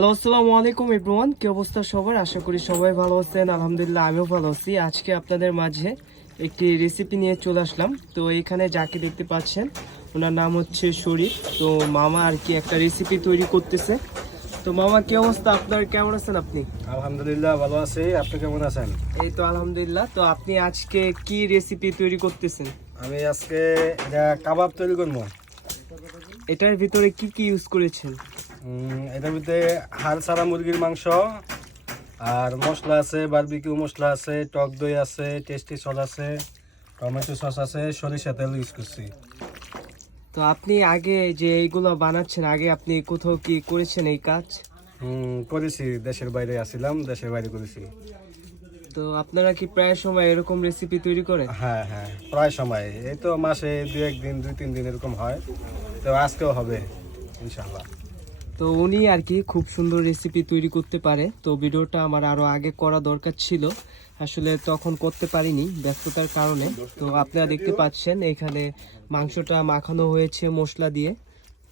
Hello, আসসালামু আলাইকুম everyone. কি অবস্থা সবার? আশা করি সবাই ভালো আছেন। আলহামদুলিল্লাহ আমিও ভালো আছি। আজকে আপনাদের মাঝে একটি রেসিপি নিয়ে চলে আসলাম। তো এখানে যাকে দেখতে পাচ্ছেন ওনার নাম হচ্ছে শরীফ। তো মামা আর কি একটা রেসিপি তৈরি করতেছে। তো মামা, কি অবস্থা আপনার? কেমন আছেন আপনি? আলহামদুলিল্লাহ ভালো আছি। আপনি কেমন আছেন? এই তো আলহামদুলিল্লাহ। তো আপনি আজকে কি রেসিপি তৈরি করতেছেন? আমি আজকে এটা কাবাব তৈরি করবো। এটার ভিতরে কি কি ইউজ করেছেন? এটার ভিতরে হাড় ছাড়া মুরগির মাংস আর মশলা আছে, বারবিকিউ মশলা আছে, টক দই আছে, টেস্টি সস আছে, টমেটো সস আছে, সরিষা তেল ইউজ করছি। তো আপনি আগে যে এইগুলো বানাচ্ছেন, আগে আপনি কোথাও কি করেছেন এই কাজ? করেছি, দেশের বাইরে আসছিলাম, দেশের বাইরে করেছি। তো আপনারা কি প্রায় সময় এরকম রেসিপি তৈরি করেন? হ্যাঁ হ্যাঁ, প্রায় সময় এই তো মাসে 2-1 দিন 2-3 দিন এরকম হয়। তো আজকেও হবে ইনশাল্লাহ। তো উনি আর কি খুব সুন্দর রেসিপি তৈরি করতে পারে। তো ভিডিওটা আমার আরো আগে করা দরকার ছিল, আসলে তখন করতে পারিনি ব্যস্ততার কারণে। তো আপনারা দেখতে পাচ্ছেন এখানে মাংসটা মাখানো হয়েছে মশলা দিয়ে।